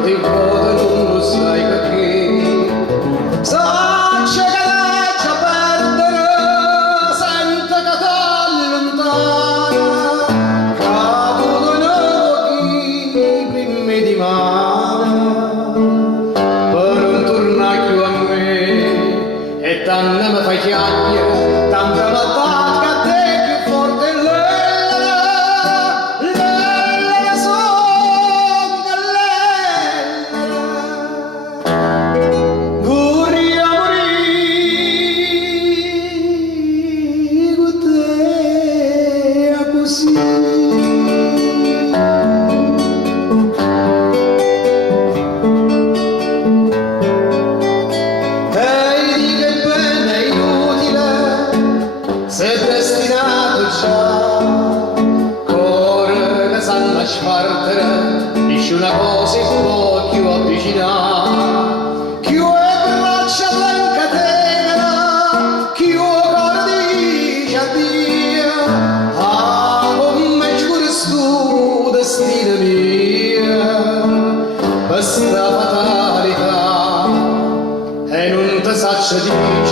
porti in coda non lo sai perché. Sacce che legge perdere, sente che t'allontana, caduto in pochi primi di mano, per non tornare più a me, e tanto mi fai chiacchiere, tanta battaglia a te più forte è l'ellera son dell'ellera. Vorrei morire con te così. Sei destinato già, cuore che sanno spartere, dici una cosa e può più avvicinare, chi è braccia blanca tenera, chi è cuore dice addio, ah, come ci questo destino mio, questa fatalità, e non ti saccio dire